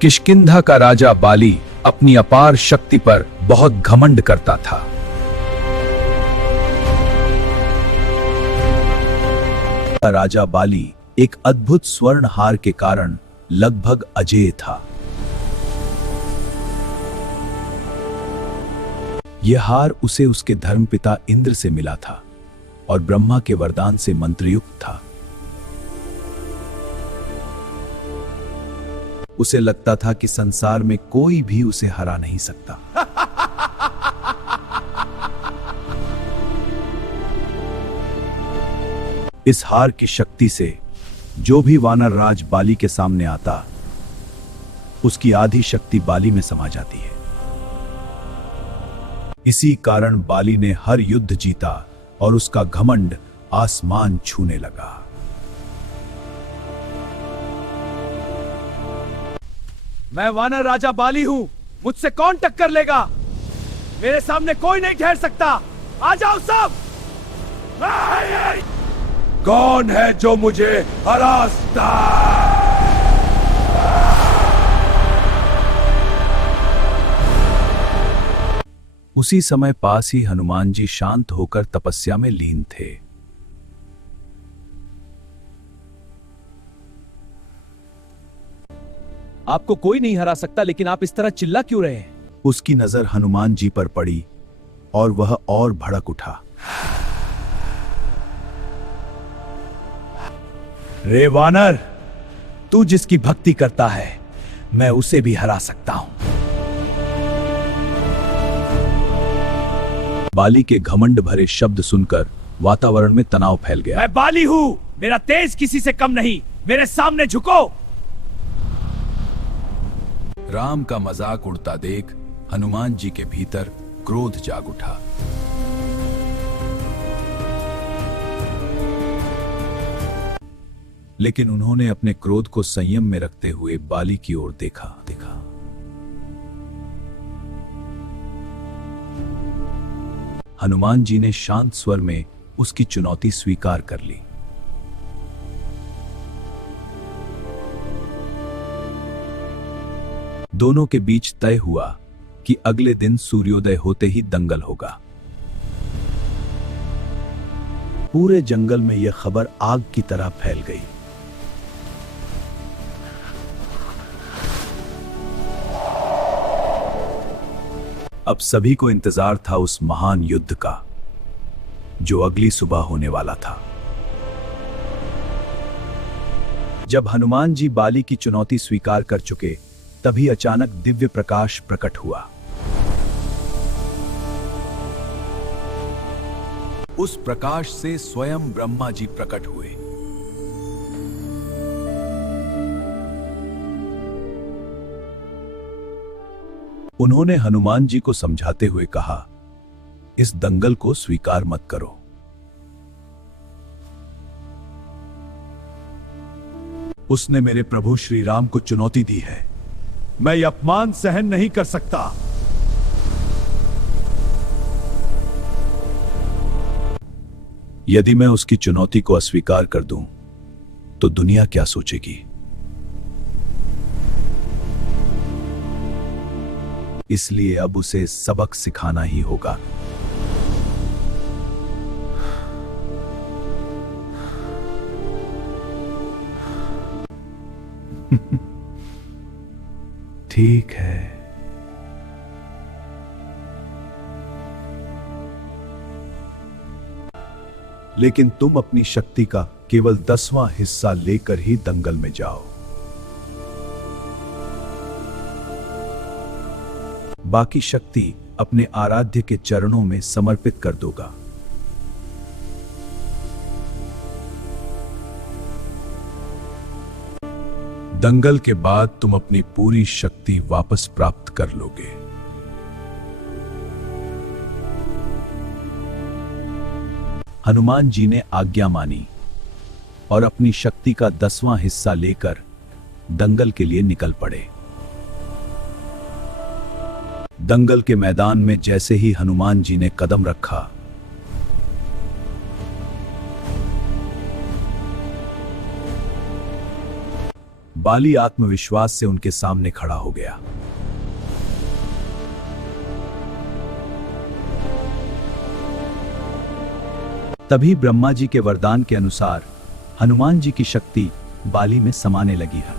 किष्किंधा का राजा बाली अपनी अपार शक्ति पर बहुत घमंड करता था। राजा बाली एक अद्भुत स्वर्ण हार के कारण लगभग अजेय था। यह हार उसे उसके धर्मपिता इंद्र से मिला था और ब्रह्मा के वरदान से मंत्रयुक्त था। उसे लगता था कि संसार में कोई भी उसे हरा नहीं सकता। इस हार की शक्ति से जो भी वानर राज बाली के सामने आता, उसकी आधी शक्ति बाली में समा जाती है। इसी कारण बाली ने हर युद्ध जीता और उसका घमंड आसमान छूने लगा। मैं वानर राजा बाली हूं, मुझसे कौन टक्कर लेगा? मेरे सामने कोई नहीं ठहर सकता। आ जाओ सब। कौन है जो मुझे हरा सकता? उसी समय पास ही हनुमान जी शांत होकर तपस्या में लीन थे। आपको कोई नहीं हरा सकता, लेकिन आप इस तरह चिल्ला क्यों रहे हैं? उसकी नजर हनुमान जी पर पड़ी और वह और भड़क उठा। रे वानर, तू जिसकी भक्ति करता है, मैं उसे भी हरा सकता हूं। बाली के घमंड भरे शब्द सुनकर वातावरण में तनाव फैल गया। मैं बाली हूं, मेरा तेज किसी से कम नहीं, मेरे सामने झुको। राम का मजाक उड़ता देख हनुमान जी के भीतर क्रोध जाग उठा। लेकिन उन्होंने अपने क्रोध को संयम में रखते हुए बाली की ओर देखा। हनुमान जी ने शांत स्वर में उसकी चुनौती स्वीकार कर ली। दोनों के बीच तय हुआ कि अगले दिन सूर्योदय होते ही दंगल होगा। पूरे जंगल में यह खबर आग की तरह फैल गई। अब सभी को इंतजार था उस महान युद्ध का, जो अगली सुबह होने वाला था। जब हनुमान जी बाली की चुनौती स्वीकार कर चुके, तभी अचानक दिव्य प्रकाश प्रकट हुआ। उस प्रकाश से स्वयं ब्रह्मा जी प्रकट हुए। उन्होंने हनुमान जी को समझाते हुए कहा, इस दंगल को स्वीकार मत करो। उसने मेरे प्रभु श्री राम को चुनौती दी है, मैं यह अपमान सहन नहीं कर सकता। यदि मैं उसकी चुनौती को अस्वीकार कर दूं, तो दुनिया क्या सोचेगी? इसलिए अब उसे सबक सिखाना ही होगा। ठीक है। लेकिन तुम अपनी शक्ति का केवल 10वां हिस्सा लेकर ही दंगल में जाओ। बाकी शक्ति अपने आराध्य के चरणों में समर्पित कर दोगा। दंगल के बाद तुम अपनी पूरी शक्ति वापस प्राप्त कर लोगे। हनुमान जी ने आज्ञा मानी और अपनी शक्ति का 10वां हिस्सा लेकर दंगल के लिए निकल पड़े। दंगल के मैदान में जैसे ही हनुमान जी ने कदम रखा, बाली आत्मविश्वास से उनके सामने खड़ा हो गया। तभी ब्रह्मा जी के वरदान के अनुसार हनुमान जी की शक्ति बाली में समाने लगी है।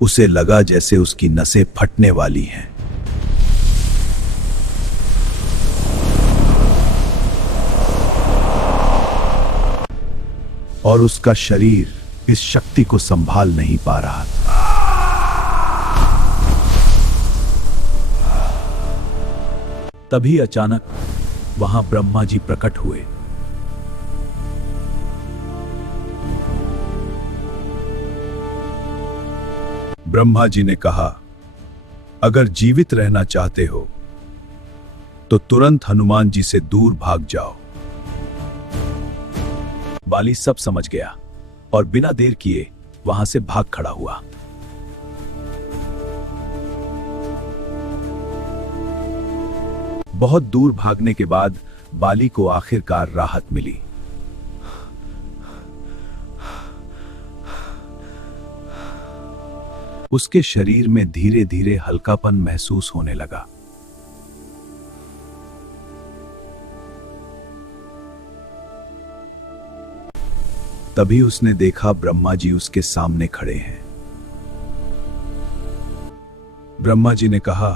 उसे लगा जैसे उसकी नसें फटने वाली हैं। और उसका शरीर इस शक्ति को संभाल नहीं पा रहा था। तभी अचानक वहां ब्रह्मा जी प्रकट हुए। ब्रह्मा जी ने कहा, अगर जीवित रहना चाहते हो तो तुरंत हनुमान जी से दूर भाग जाओ। बाली सब समझ गया और बिना देर किए वहां से भाग खड़ा हुआ। बहुत दूर भागने के बाद बाली को आखिरकार राहत मिली। उसके शरीर में धीरे धीरे हल्कापन महसूस होने लगा। तभी उसने देखा ब्रह्मा जी उसके सामने खड़े हैं। ब्रह्मा जी ने कहा,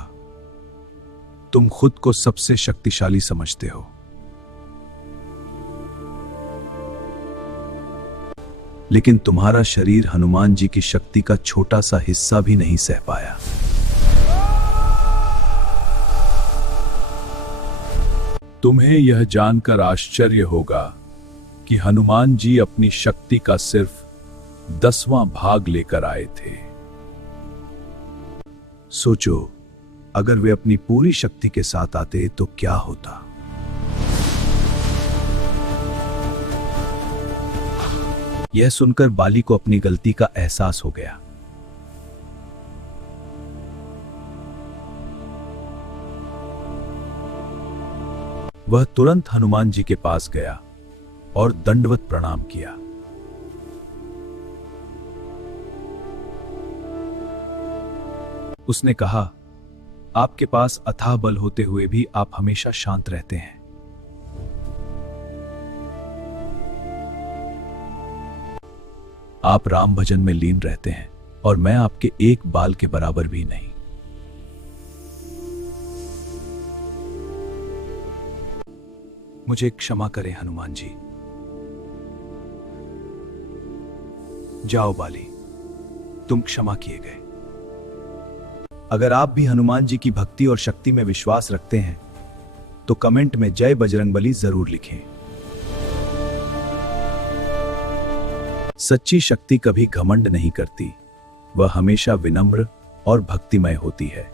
तुम खुद को सबसे शक्तिशाली समझते हो, लेकिन तुम्हारा शरीर हनुमान जी की शक्ति का छोटा सा हिस्सा भी नहीं सह पाया। तुम्हें यह जानकर आश्चर्य होगा कि हनुमान जी अपनी शक्ति का सिर्फ 10वां भाग लेकर आए थे। सोचो, अगर वे अपनी पूरी शक्ति के साथ आते तो क्या होता। यह सुनकर बाली को अपनी गलती का एहसास हो गया। वह तुरंत हनुमान जी के पास गया और दंडवत प्रणाम किया। उसने कहा, आपके पास अथाह बल होते हुए भी आप हमेशा शांत रहते हैं। आप राम भजन में लीन रहते हैं और मैं आपके एक बाल के बराबर भी नहीं। मुझे क्षमा करें हनुमान जी। जाओ बाली, तुम क्षमा किए गए। अगर आप भी हनुमान जी की भक्ति और शक्ति में विश्वास रखते हैं तो कमेंट में जय बजरंगबली जरूर लिखें। सच्ची शक्ति कभी घमंड नहीं करती, वह हमेशा विनम्र और भक्तिमय होती है।